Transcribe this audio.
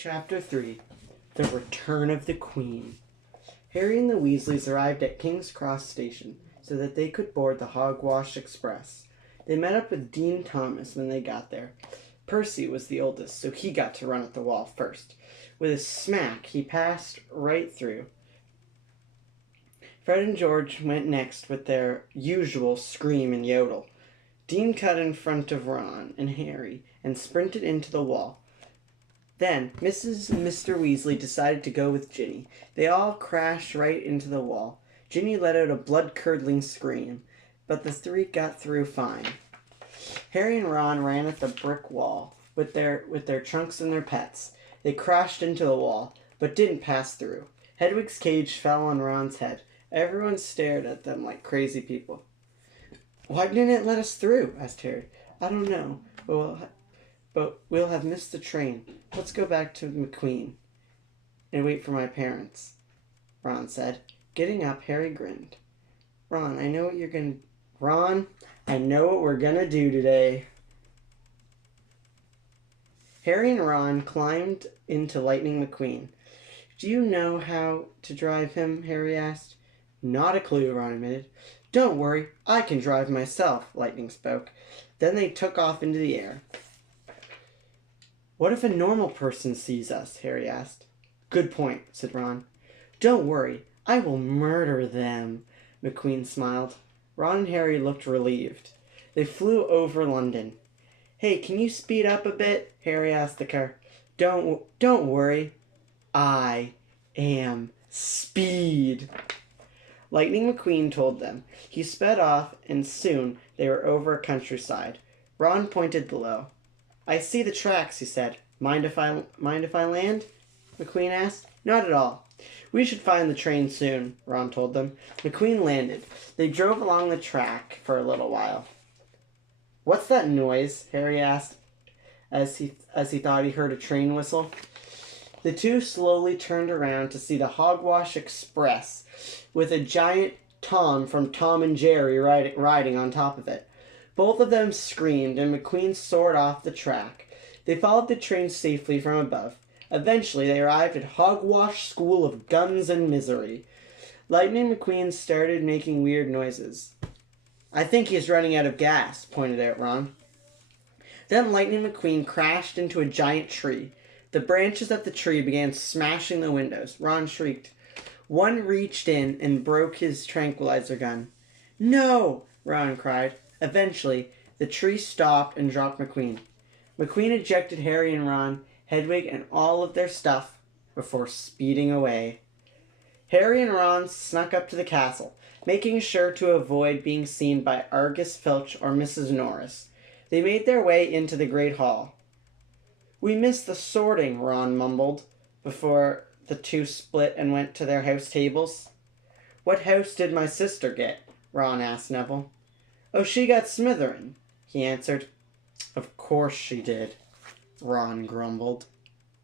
Chapter 3 The Return of the Queen. Harry and the Weasleys arrived at King's Cross Station so that they could board the Hogwash Express. They met up with Dean Thomas when they got there. Percy was the oldest, so he got to run at the wall first. With a smack, he passed right through. Fred and George went next with their usual scream and yodel. Dean cut in front of Ron and Harry and sprinted into the wall. Then Mrs. and Mr. Weasley decided to go with Ginny. They all crashed right into the wall. Ginny let out a blood-curdling scream, but the three got through fine. Harry and Ron ran at the brick wall with their trunks and their pets. They crashed into the wall, but didn't pass through. Hedwig's cage fell on Ron's head. Everyone stared at them like crazy people. "Why didn't it let us through?" asked Harry. "I don't know, but we'll have missed the train. Let's go back to McQueen and wait for my parents," Ron said. Getting up, Harry grinned. Ron, I know what we're gonna do today." Harry and Ron climbed into Lightning McQueen. "Do you know how to drive him?" Harry asked. "Not a clue," Ron admitted. "Don't worry, I can drive myself," Lightning spoke. Then they took off into the air. "What if a normal person sees us?" Harry asked. "Good point," said Ron. "Don't worry, I will murder them," McQueen smiled. Ron and Harry looked relieved. They flew over London. "Hey, can you speed up a bit?" Harry asked the car. Don't worry, I am Speed," Lightning McQueen told them. He sped off, and soon they were over a countryside. Ron pointed below. "I see the tracks," he said. Mind if I land?" McQueen asked. "Not at all. We should find the train soon," Ron told them. McQueen landed. They drove along the track for a little while. "What's that noise?" Harry asked as he thought he heard a train whistle. The two slowly turned around to see the Hogwash Express with a giant Tom from Tom and Jerry riding on top of it. Both of them screamed, and McQueen soared off the track. They followed the train safely from above. Eventually, they arrived at Hogwash School of Guns and Misery. Lightning McQueen started making weird noises. "I think he's running out of gas," pointed out Ron. Then Lightning McQueen crashed into a giant tree. The branches of the tree began smashing the windows. Ron shrieked. One reached in and broke his tranquilizer gun. "No!" Ron cried. Eventually, the tree stopped and dropped McQueen. McQueen ejected Harry and Ron, Hedwig, and all of their stuff before speeding away. Harry and Ron snuck up to the castle, making sure to avoid being seen by Argus Filch or Mrs. Norris. They made their way into the Great Hall. "We missed the sorting," Ron mumbled, before the two split and went to their house tables. "What house did my sister get?" Ron asked Neville. "Oh, she got Slytherin," he answered. "Of course she did," Ron grumbled.